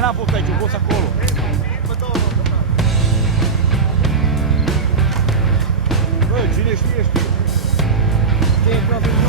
că n-am fost aici, am fost acolo. Bă, cine știe, știe.